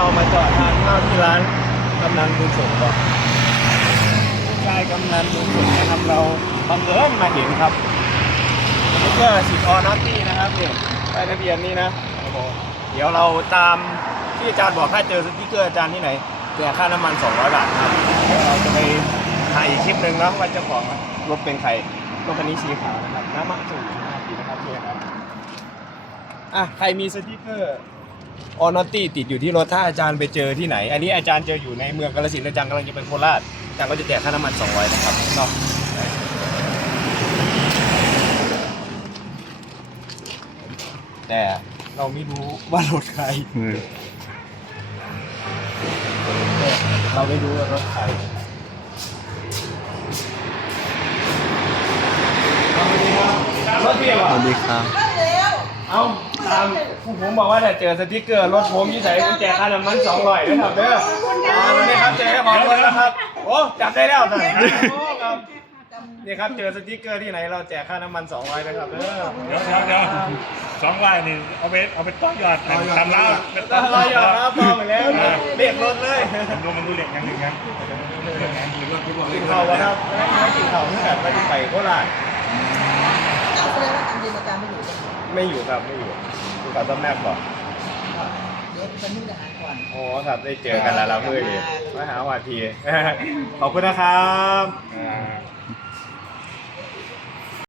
เรามาจอดทานข้าวที่ร้านกำนันบุญสมก่อนผู้ชายกำนันบุญสมนะครับเราบังเอิญมาเห็นครับนี่ก็สิบออนอตตี้นะครับเนี่ยป้ายทะเบียนนี่นะโอ้โหเดี๋ยวเราตามที่อาจารย์บอกถ้าเจอสติ๊กเกอร์อาจารย์ที่ไหนแจกค่าน้ำมัน 200 บาทครับเราจะไปถ่ายอีกคลิปหนึ่งนะว่าเจ้าของรถเป็นใครรถคันนี้สีขาวนะครับน้ำมันสูง15ปีนะครับนี่ครับอะใครมีสติกเกอร์ ออนอตตี้ติดอยู่ที่รถถ้าอาจารย์ไปเจอที่ไหน อันนี้อาจารย์เจออยู่ในเมืองกาฬสินธุ์อาจารย์กำลังจะไปโคราชอาจารย์ก็จะแจกค่าน้ำมัน200นะครับเนาะแต่เราไม่รู้ว่ารถใครเราไม่รู้ว่ารถใครรถพี่สวะวัสดีครับ เอาตามผมบอกว่าถ้าเจอสติ๊กเกอร์รถผมยี่ใส่กุญแจค่าน้ำมันสองร้อยนะครับเด้ออ่านี่ครับเจอของรถแล้วครับโอ้จับได้แล้วนะโอ้ครับนี่ครับเจอสติ๊กเกอร์ที่ไหนเราแจกค่าน้ำมันสองร้อยนะครับเด้อเดี๋ยวเดี๋ยวเดี๋ยวสองลายนี่เอาไปเอาไปต้อยอดทำทำแล้วเป็นต้ต้อองรอยอดครับพอไปแล้วเรียกรถเลยมันดูมันดูเหล็กอย่างหนึ่งนะกินข้าววะครับไม่กินข้าวที่แบบไม่ได้ไปโคราชเอาแสดงว่าการเรียนอาจารย์ไม่อยู่กัน ไม่อยู่ครับไม่อยู่อยู่กับต้นแม่ก่อนเดี๋ยวเป็นมุกดาหารก่อน โอ้ครับได้เจอกันแล้วละเมื่อนี้มาหาวันที ขอบคุณนะครับ อ่า